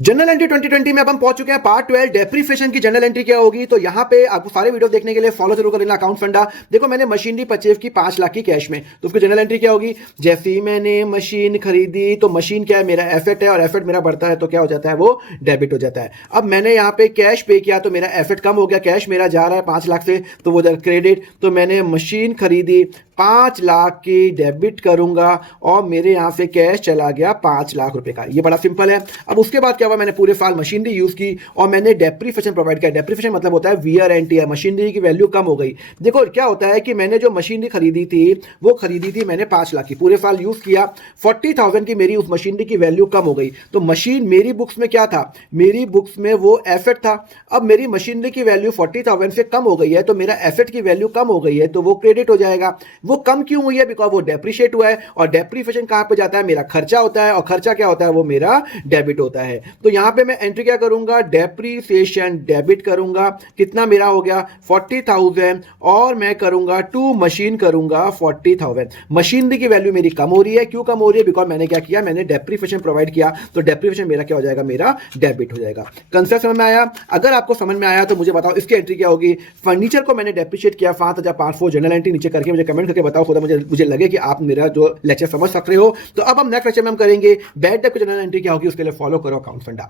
General entry 2020 में अब हम पहुंच चुके हैं पार्ट 12 डेप्रीफिएशन की जनरल एंट्री क्या होगी। तो यहाँ पे आपको सारे वीडियो देखने के लिए फॉलो जरूर कर लेना अकाउंट फंडा। देखो मैंने मशीन ली परचेज की 5 लाख की कैश में, तो उसकी जनरल एंट्री क्या होगी। जैसे ही मैंने मशीन खरीदी तो मशीन क्या है, मेरा एफेट है और एफेट मेरा बढ़ता है तो क्या हो जाता है, वो डेबिट हो जाता है। अब मैंने यहाँ पे कैश पे किया तो मेरा एफेट कम हो गया, कैश मेरा जा रहा है 5 लाख से तो वो क्रेडिट। तो मैंने मशीन खरीदी 5 लाख की, डेबिट करूंगा और मेरे यहाँ से कैश चला गया 5 लाख रुपए का। ये बड़ा सिंपल है। अब उसके बाद क्या हुआ, मैंने पूरे साल मशीनरी यूज की और मैंने डेप्रीफिएशन प्रोवाइड किया। डेप्रीफिएशन मतलब होता है वियर एंड टियर, मशीनरी की वैल्यू कम हो गई। देखो क्या होता है कि मैंने जो मशीनरी खरीदी थी वो खरीदी थी मैंने 5 लाख की, पूरे साल यूज किया, 40,000 की मेरी उस मशीनरी की वैल्यू कम हो गई। तो मशीन मेरी बुक्स में क्या था, मेरी बुक्स में वो एसेट था। अब मेरी मशीनरी की वैल्यू 40,000 से कम हो गई है तो मेरा एसेट की वैल्यू कम हो गई है तो वो क्रेडिट हो जाएगा। वो कम क्यों हुई है, बिकॉज वो डेप्रिशिएट हुआ है। और डेप्रीफिएशन कहां पे जाता है, मेरा खर्चा होता है और खर्चा क्या होता है, वो मेरा डेबिट होता है। तो यहां पे मैं एंट्री क्या करूंगा, डेप्रीसिएशन डेबिट करूंगा। कितना मेरा हो गया 40,000 और मैं करूंगा टू मशीन करूंगा 40,000। मशीनरी की वैल्यू मेरी कम हो रही है, क्यों कम हो रही है, बिकॉज मैंने क्या किया, मैंने डेप्रीफिएशन प्रोवाइड किया। तो डेप्रीफिएशन मेरा क्या हो जाएगा, मेरा डेबिट हो जाएगा। कंसेप्ट समझ में आया? अगर आपको समझ में आया तो मुझे बताओ इसकी एंट्री क्या होगी। फर्नीचर को मैंने डेप्रिशिएट किया 5,500, जनरल एंट्री नीचे करके मुझे कमेंट करके बताओ, खुदा मुझे लगे कि आप मेरा जो लेक्चर समझ सक रहे हो। तो अब हम नेक्स्ट लेक्चर में हम करेंगे बैड डेट की जनरल एंट्री क्या होगी, उसके लिए फॉलो करो अकाउंट फंडा।